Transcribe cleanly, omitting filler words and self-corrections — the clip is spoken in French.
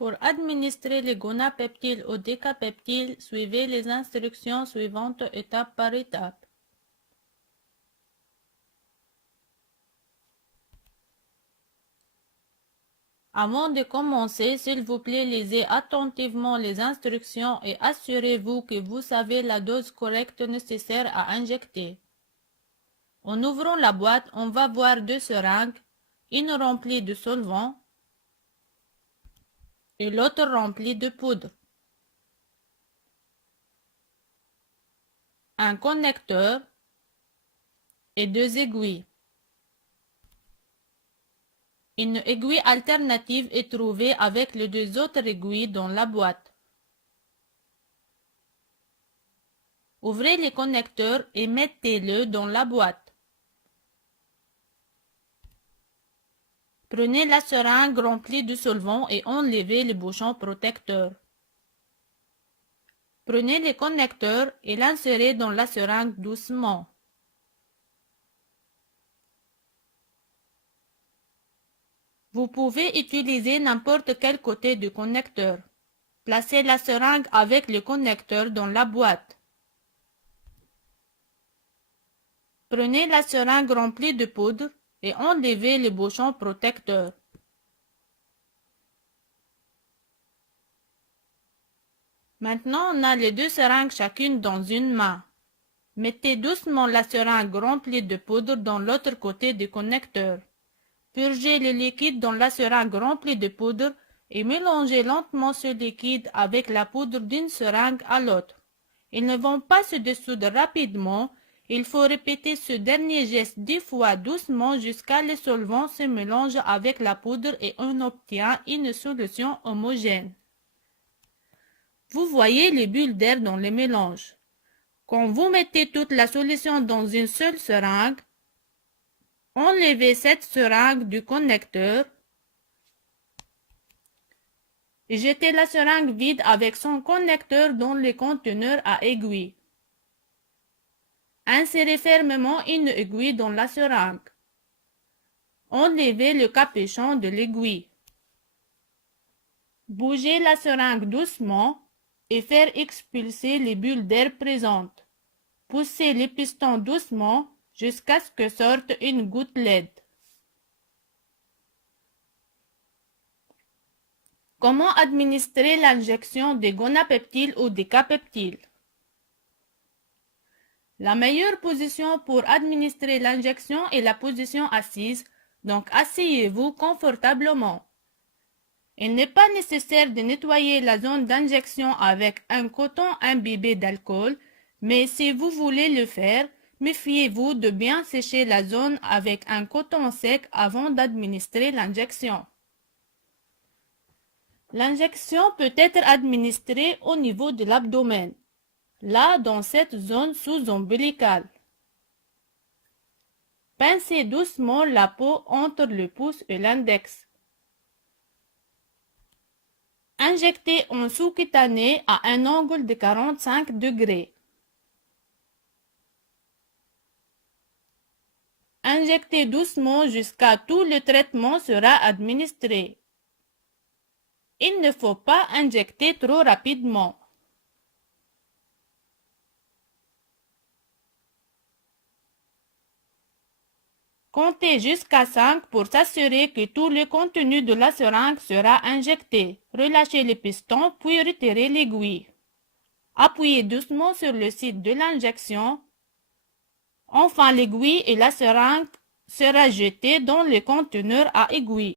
Pour administrer les gonapeptides ou décapeptides, suivez les instructions suivantes étape par étape. Avant de commencer, s'il vous plaît, lisez attentivement les instructions et assurez-vous que vous savez la dose correcte nécessaire à injecter. En ouvrant la boîte, on va voir deux seringues, une remplie de solvant et l'autre remplie de poudre. Un connecteur et deux aiguilles. Une aiguille alternative est trouvée avec les deux autres aiguilles dans la boîte. Ouvrez les connecteurs et mettez-le dans la boîte. Prenez la seringue remplie de solvant et enlevez les bouchons protecteurs. Prenez les connecteurs et l'insérez dans la seringue doucement. Vous pouvez utiliser n'importe quel côté du connecteur. Placez la seringue avec le connecteur dans la boîte. Prenez la seringue remplie de poudre et enlevez les bouchons protecteurs. Maintenant, on a les deux seringues chacune dans une main. Mettez doucement la seringue remplie de poudre dans l'autre côté du connecteur. Purgez le liquide dans la seringue remplie de poudre et mélangez lentement ce liquide avec la poudre d'une seringue à l'autre. Ils ne vont pas se dissoudre rapidement. Il faut répéter ce dernier geste 10 fois doucement jusqu'à ce que le solvant se mélange avec la poudre et on obtient une solution homogène. Vous voyez les bulles d'air dans le mélange. Quand vous mettez toute la solution dans une seule seringue, enlevez cette seringue du connecteur et jetez la seringue vide avec son connecteur dans le conteneur à aiguille. Insérez fermement une aiguille dans la seringue. Enlevez le capuchon de l'aiguille. Bougez la seringue doucement et faire expulser les bulles d'air présentes. Poussez les pistons doucement jusqu'à ce que sorte une gouttelette. Comment administrer l'injection des gonapeptides ou décapeptides? La meilleure position pour administrer l'injection est la position assise, donc asseyez-vous confortablement. Il n'est pas nécessaire de nettoyer la zone d'injection avec un coton imbibé d'alcool, mais si vous voulez le faire, méfiez-vous de bien sécher la zone avec un coton sec avant d'administrer l'injection. L'injection peut être administrée au niveau de l'abdomen, là dans cette zone sous-ombilicale. Pincez doucement la peau entre le pouce et l'index. Injectez en sous-cutané à un angle de 45 degrés. Injectez doucement jusqu'à tout le traitement sera administré. Il ne faut pas injecter trop rapidement. Comptez jusqu'à 5 pour s'assurer que tout le contenu de la seringue sera injecté. Relâchez les pistons puis retirez l'aiguille. Appuyez doucement sur le site de l'injection. Enfin, l'aiguille et la seringue sera jetée dans le conteneur à aiguille.